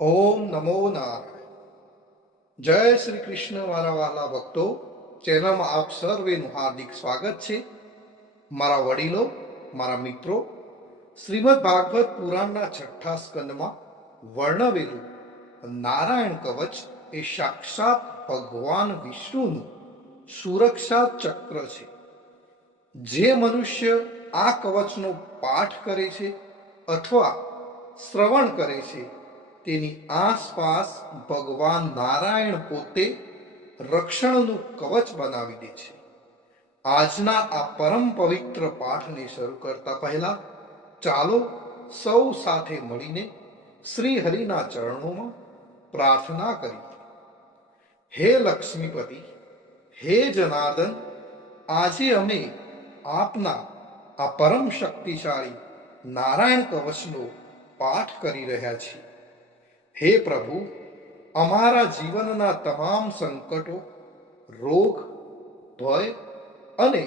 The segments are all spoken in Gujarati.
ઓમ નમો નારાયણ. જય શ્રી કૃષ્ણ વાલા વાલા ભક્તો. ચેનલમાં આપ સર્વેનું હાર્દિક સ્વાગત છે. મારા વડીલો, મારા મિત્રો, શ્રીમદ ભાગવત પુરાણના છઠ્ઠા સ્કંદમાં વર્ણવેલું નારાયણ કવચ એ સાક્ષાત ભગવાન વિષ્ણુનું સુરક્ષા ચક્ર છે. જે મનુષ્ય આ કવચનો પાઠ કરે છે અથવા શ્રવણ કરે છે તેની આસપાસ ભગવાન નારાયણ પોતે રક્ષણનું કવચ બનાવી દે છે. આજના આ પરમ પવિત્ર પાઠને શરૂ કરતા પહેલા ચાલો સૌ સાથે મળીને શ્રી હરિના ચરણોમાં પ્રાર્થના કરીએ. હે લક્ષ્મીપતિ, હે જનાર્દન, આજે અમે આપના આ પરમ શક્તિશાળી નારાયણ કવચનો પાઠ કરી રહ્યા છીએ. હે પ્રભુ, અમારા જીવનના તમામ સંકટો, રોગ, ભય અને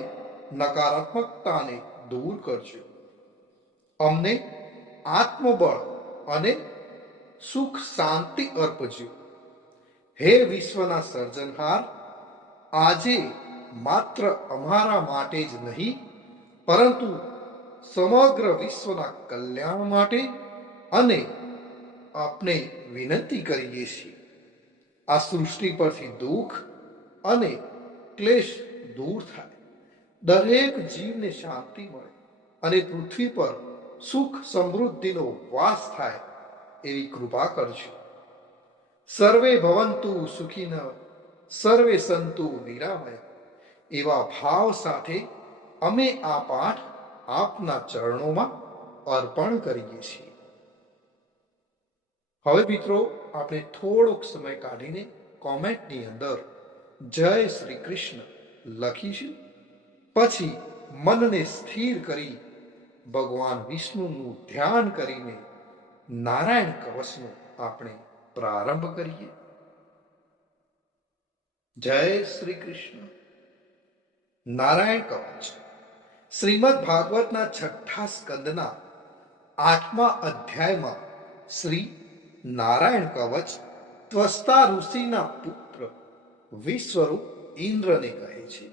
નકારાત્મકતાને દૂર કરજો. અમને આત્મબળ અને સુખ શાંતિ અર્પજો. હે વિશ્વના સર્જનહાર, આજે માત્ર અમારા માટે જ નહીં પરંતુ સમગ્ર વિશ્વના કલ્યાણ માટે અને આપણે વિનંતી કરીએ છીએ, આ સૃષ્ટિ પરથી દુઃખ અને ક્લેશ દૂર થાય, દરેક જીવને શાંતિ મળે અને પૃથ્વી પર સુખ સમૃદ્ધિનો વાસ થાય એવી કૃપા કરજો. સર્વે ભવંતુ સુખીન, સર્વે સંતુ નિરામય એવા ભાવ સાથે અમે આ પાઠ આપના ચરણોમાં અર્પણ કરીએ છીએ. હવે મિત્રો, આપણે થોડોક સમય કાઢીને કોમેન્ટની અંદર જય શ્રી કૃષ્ણ લખીશું. પછી મનને સ્થિર કરી ભગવાન વિષ્ણુનું ધ્યાન કરીને નારાયણ કવચનો આપણે પ્રારંભ કરીએ. જય શ્રી કૃષ્ણ. નારાયણ કવચ શ્રીમદ ભાગવતના છઠ્ઠા સ્કંદના 8મા અધ્યાયમાં શ્રી નારાયણ કવચ ત્વસ્તા ઋષિના પુત્ર વિશ્વરૂપ ઇન્દ્રને કહે છે.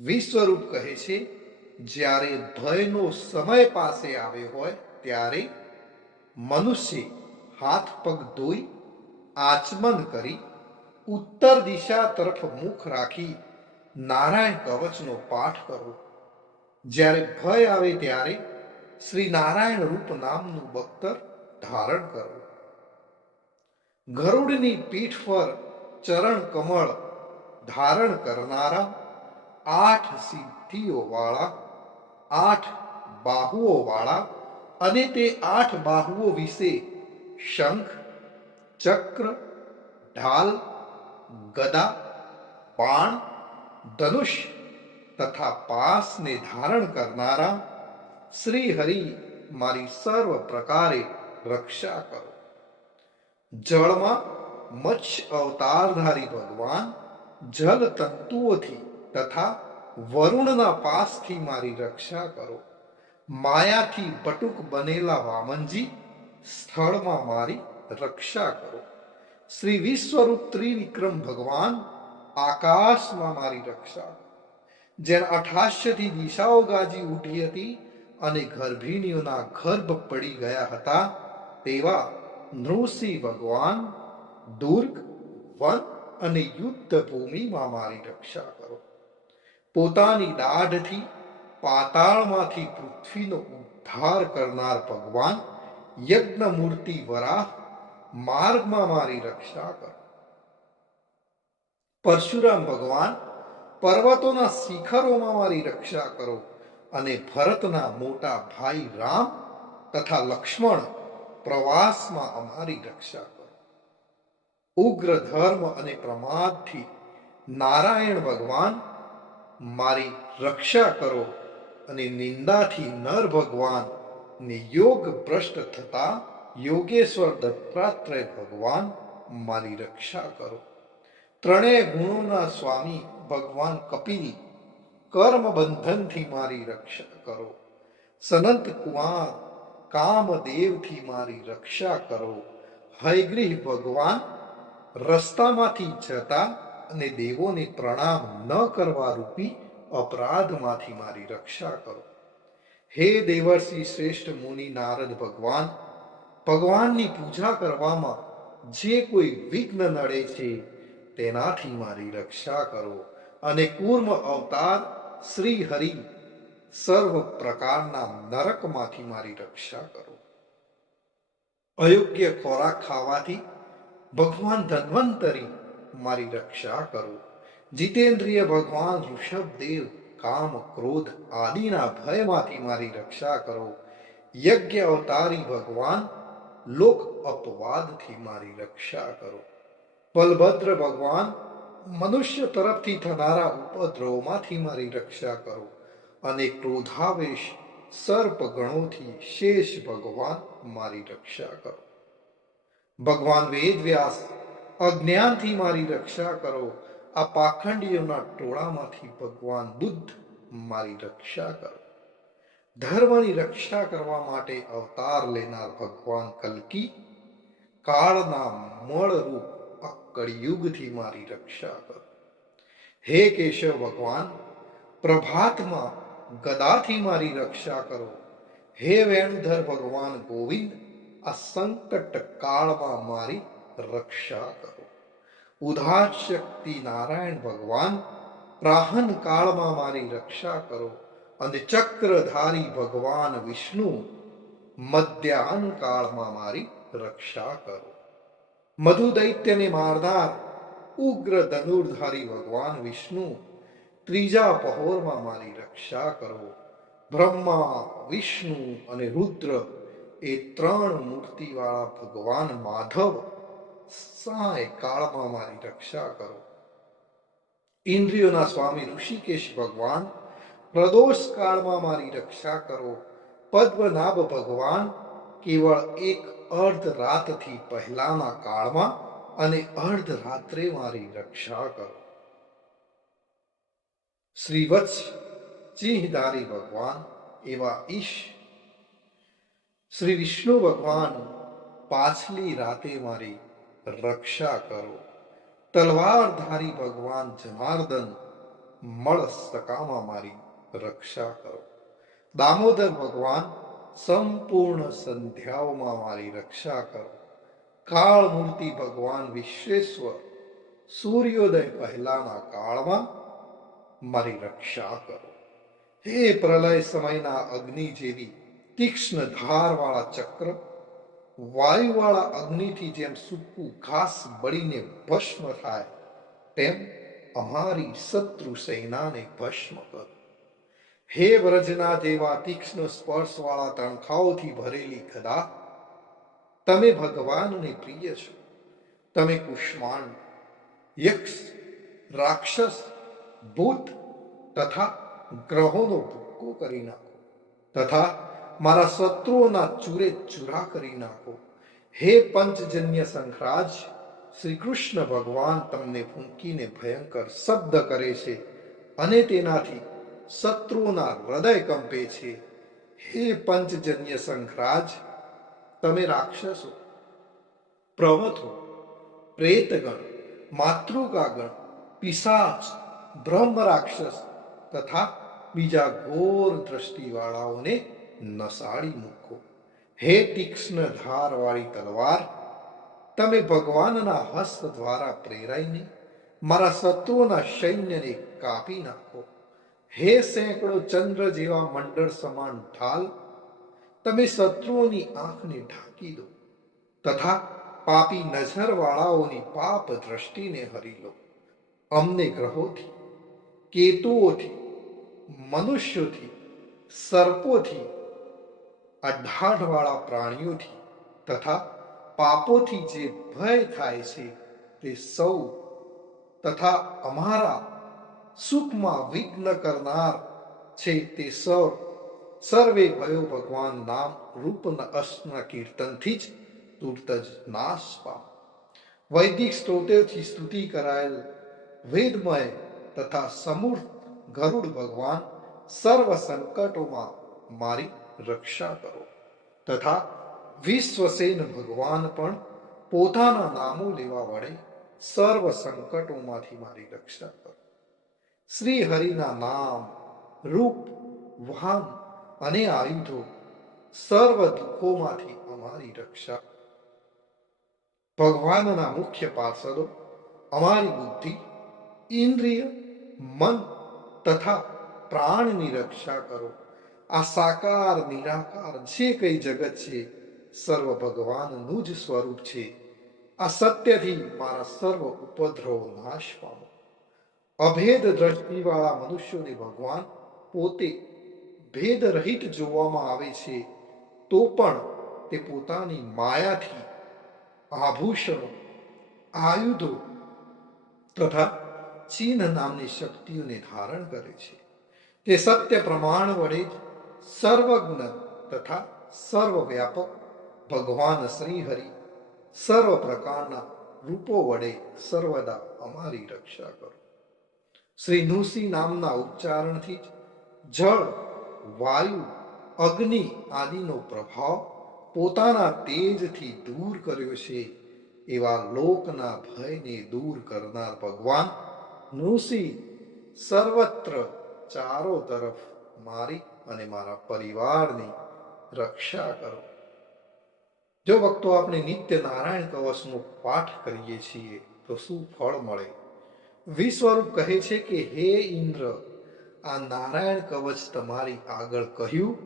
વિશ્વરૂપ કહે છે, જ્યારે ભયનો સમય પાસે આવ્યો હોય ત્યારે મનુષ્ય હાથ પગ ધોઈ આચમન કરી ઉત્તર દિશા તરફ મુખ રાખી નારાયણ કવચનો પાઠ કરવો. જ્યારે ભય આવે ત્યારે શ્રી નારાયણ રૂપ નામનું બખ્તર ધારણ કરવું. ગરુડની પીઠ પર ચરણ કમળ ધારણ કરનારા, 8 સિદ્ધિઓ વાળા, 8 બાહુઓ વાળા અને તે 8 બાહુઓ વિશે શંખ, ચક્ર, ઢાલ, ગદા, બાણ, ધનુષ તથા પાસને ધારણ કરનારા શ્રી હરિ મારી સર્વ પ્રકારે રક્ષા કરો. જળમાં મત્સ્ય અવતારધારી ભગવાન જલ તંતુઓથી તથા વરુણના પાસથી મારી રક્ષા કરો. માયાથી બટુક બનેલા વામનજી સ્થળમાં મારી રક્ષા કરો. શ્રી વિશ્વરૂપ ત્રિવિક્રમ ભગવાન આકાશમાં મારી રક્ષા કરો. જેના અઠાસ્યથી દિશાઓ ગાજી ઉઠી હતી અને ગર્ભિણીઓના ગર્ભ પડી ગયા હતા તેવા નૃસિંહ ભગવાન દુર્ગ, વન અને યુદ્ધ ભૂમિમાં મારી રક્ષા કરો. પોતાની દાઢથી પાતાળમાંથી પૃથ્વીનો ઉદ્ધાર કરનાર ભગવાન યજ્ઞ મૂર્તિ વરાહ માર્ગમાં મારી રક્ષા કરો. પરશુરામ ભગવાન પર્વતોના શિખરોમાં મારી રક્ષા કરો અને ભરતના મોટા ભાઈ રામ તથા લક્ષ્મણ પ્રવાસમાં અમારી રક્ષા કરો. ઉગ્ર ધર્મ અને પ્રમાદથી નારાયણ ભગવાન મારી રક્ષા કરો અને નિંદાથી નર ભગવાન ને યોગ ભ્રષ્ટ થતા યોગેશ્વર દત્તાત્રેય ભગવાન મારી રક્ષા કરો. ત્રણેય ગુણોના સ્વામી ભગવાન કપિલ કર્મ બંધનથી મારી રક્ષા કરો. સનંત કુમાર કામદેવથી મારી રક્ષા કરો હયગ્રીવ ભગવાન રસ્તામાંથી જતા અને દેવોને પ્રણામ ન કરવા રૂપી અપરાધમાંથી મારી રક્ષા કરો. હે દેવર્ષિ શ્રેષ્ઠ મુનિ નારદ ભગવાન, ભગવાનની પૂજા કરવામાં જે કોઈ વિઘ્ન નડે છે તેનાથી મારી રક્ષા કરો. અને કૂર્મ અવતાર શ્રી હરિ સર્વ પ્રકારના નરકમાંથી મારી રક્ષા કરો. અયોગ્ય ખોરાક ખાવાથી ભગવાન ધન્વંતરી મારી રક્ષા કરો. જીતેન્દ્રિય ભગવાન ઋષભદેવ કામ ક્રોધ આદિના ભયમાંથી મારી રક્ષા કરો. યજ્ઞ અવતારી ભગવાન લોક અપવાદથી મારી રક્ષા કરો. બલભદ્ર ભગવાન મનુષ્ય તરફથી થનારા ઉપદ્રવમાંથી મારી રક્ષા કરો. અને ક્રોધાવેશ સર્પ ગણોથી શેષ ભગવાન મારી રક્ષા કરો. ભગવાન વેદવ્યાસ અજ્ઞાનથી મારી રક્ષા કરો. આ પાખંડીઓના ટોળામાંથી ભગવાન બુદ્ધ મારી રક્ષા કરો. ધર્મની રક્ષા કરવા માટે અવતાર લેનાર ભગવાન કલ્કી કાળના મળરૂપ આ કળિયુગથી મારી રક્ષા કરો. હે કેશવ ભગવાન પ્રભાતમાં ગદાથી મારી રક્ષા કરો. હે વેણુધર ભગવાન ગોવિંદ આ સંકટ કાળમાં મારી રક્ષા કરો. ઉદાર શક્તિ નારાયણ ભગવાન પ્રાહન કાળમાં મારી રક્ષા કરો. અને ચક્રધારી ભગવાન વિષ્ણુ મધ્યાહન કાળમાં મારી રક્ષા કરો. મધુ દૈત્યને મારનાર ઉગ્ર ધનુર્ધારી ભગવાન વિષ્ણુ ત્રીજા પહોરમાં મારી રક્ષા કરો. બ્રહ્મા વિષ્ણુ અને રુદ્ર એ ત્રણ મૂર્તિવાળા ભગવાન માધવ સાય કાળમાં મારી રક્ષા કરો. ઇન્દ્રિયોના સ્વામી ઋષિકેશ ભગવાન પ્રદોષ કાળમાં મારી રક્ષા કરો. પદ્મનાભ ભગવાન કેવળ એક અર્ધ રાતથી પહેલાના કાળમાં અને અર્ધ રાત્રે મારી રક્ષા કરો. શ્રીવત્સ સિંહધારી ભગવાન એવા ઈશ શ્રી વિષ્ણુ ભગવાન પાછલી રાતે મારી રક્ષા કરો. તલવારધારી ભગવાન જનાર્દન મળ સકામાં મારી રક્ષા કરો. દામોદર ભગવાન સંપૂર્ણ સંધ્યાઓમાં મારી રક્ષા કરો. કાળ મૂર્તિ ભગવાન વિશ્વેશ્વર સૂર્યોદય પહેલાના કાળમાં મારી રક્ષા કરો. હે પ્રલય સમયના અગ્નિ જેવી તીક્ષ્ણ ધારવાળા ચક્ર વાયુવાળા અગ્નિથી જેમ સૂકું ઘાસ બળીને ભસ્મ થાય તેમ અમારી શત્રુ સેનાને ભસ્મ કરો. હે વ્રજના જેવા તીક્ષ્ણ સ્પર્શવાળા તણખાઓથી ભરેલી ગદા તમે ભગવાનને પ્રિય છો. તમે કુષ્માંડ યક્ષ રાક્ષસ ભૂત તથા ગ્રહોનો ભૂક્કો કરી નાખો તથા મારા શત્રુઓના ચૂરે ચૂરા કરી નાખો. હે પંચજન્ય શંખરાજ શ્રી કૃષ્ણ ભગવાન તમને ફૂંકીને ભયંકર શબ્દ કરે છે અને તેનાથી શત્રુઓના હૃદય કંપે છે. હે પંચજન્ય શંખરાજ તમે રાક્ષસો પ્રવથો પ્રેતગણ માતૃકાગણ પિશાચ બ્રહ્મ રાક્ષસ તથા બીજા ઘોર દ્રષ્ટિવાળાઓને નસાડી મૂકો. હે તીક્ષ્ણ ધારવાળી તલવાર તમે ભગવાનના હસ્ત દ્વારા પ્રેરાઈને મારા શત્રુઓના સૈન્યને કાપી નાખો. હે સેંકડો ચંદ્ર જેવા મંડળ સમાન ઢાલ તમે શત્રુઓની આંખને ઢાંકી દો તથા પાપી નજરવાળાઓની પાપ દ્રષ્ટિને હરી લો. અમને ગ્રહોથી કેતુઓથી મનુષ્યોથી સર્પોથી અઢાઢવાળા પ્રાણીઓથી તથા પાપોથી જે ભય થાય છે તે સૌ તથા અમારા સુખમાં વિઘ્ન કરનાર છે તે સર્વે ભયો ભગવાન નામ રૂપ અસ્ના કીર્તનથી જ તુરત જ નાશ પામ. વૈદિક સ્ત્રોતોથી સ્તુતિ કરાયેલ વેદમય તથા સમૂર્ત ગરુડ ભગવાન સર્વ સંકટોમાં મારી રક્ષા કરો તથા વિશ્વસેન ભગવાન પણ પોતાના નામો લેવા વડે સર્વ સંકટોમાંથી મારી રક્ષા કરો. શ્રી હરિના નામ, રૂપ, વાહન અને આયુધો સર્વ દુઃખોમાંથી અમારી રક્ષા. ભગવાનના મુખ્ય પાર્ષદો અમારી બુદ્ધિ, ઇન્દ્રિય, મન તથા પ્રાણની રક્ષા કરો. આ સાકાર નિરાકાર જે કઈ જગત છે સર્વ ભગવાનનું જ સ્વરૂપ છે. આ સત્યથી મારા સર્વ ઉપદ્રવો નાશ પામો. અભેદ દ્રષ્ટિવાળા મનુષ્યોને ભગવાન પોતે ભેદ રહિત જોવામાં આવે છે, તો પણ તે પોતાની માયાથી આભૂષણો, આયુધો તથા ચીન નામની શક્તિઓને ધારણ કરે છે. તે સત્ય પ્રમાણ વડે જ સર્વજ્ઞ તથા સર્વવ્યાપક ભગવાન શ્રી હરિ સર્વ પ્રકારના રૂપો વડે સર્વદા અમારી રક્ષા કરો. શ્રી નૃસિંહ નામના ઉચ્ચારણથી જ જળ, વાયુ, અગ્નિ આદિનો પ્રભાવ પોતાના તેજથી દૂર કર્યો છે. એવા લોકના ભયને દૂર કરનાર ભગવાન નૃસિંહ સર્વત્ર ચારો તરફ મારી અને મારા પરિવારની રક્ષા કરો. જો ભક્તો આપણે નિત્ય નારાયણ કવચનો પાઠ કરીએ છીએ તો શું ફળ મળે? વિશ્વરૂપ કહે છે કે હે ઇન્દ્ર, આ નારાયણ કવચ તમારી આગળ કહ્યું,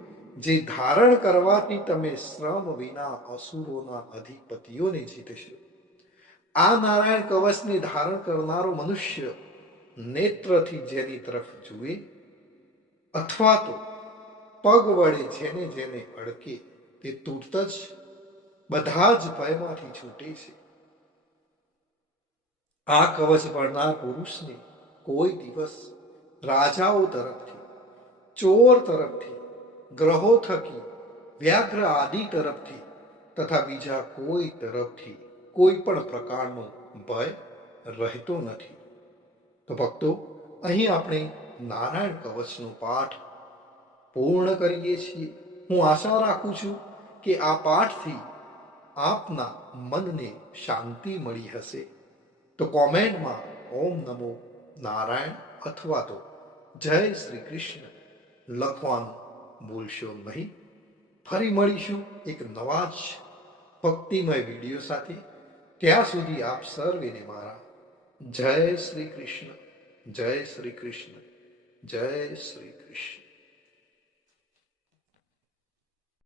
જે ધારણ કરવાથી તમે શ્રમ વિના અસુરોના અધિપતિઓને જીતશો. આ નારાયણ કવચને ધારણ કરનારો મનુષ્ય નેત્રથી જેની તરફ જુએ અથવા તો પગ વડે જેને જેને અડકે તે તુરત જ બધા જ ભયમાંથી છૂટે છે. આ કવચ ભણનાર પુરુષને કોઈ દિવસ રાજાઓ તરફથી, ચોર તરફથી, ગ્રહો થકી, વ્યાઘ્ર આદિ તરફથી તથા બીજા કોઈ તરફથી કોઈ પણ પ્રકારનો ભય રહેતો નથી. તો ભક્તો, અહીં આપણે નારાયણ કવચનો પાઠ પૂર્ણ કરીએ છીએ. હું આશા રાખું છું કે આ પાઠથી આપના મનને શાંતિ મળી હશે. તો કોમેન્ટમાં ઓમ નમો નારાયણ અથવા તો જય શ્રી કૃષ્ણ લખવાનું ભૂલશો નહીં. ફરી મળીશું એક નવા જ ભક્તિમય વિડીયો સાથે. ત્યાં સુધી આપ સર્વેને મારા જય શ્રી કૃષ્ણ, જય શ્રી કૃષ્ણ, જય શ્રી કૃષ્ણ.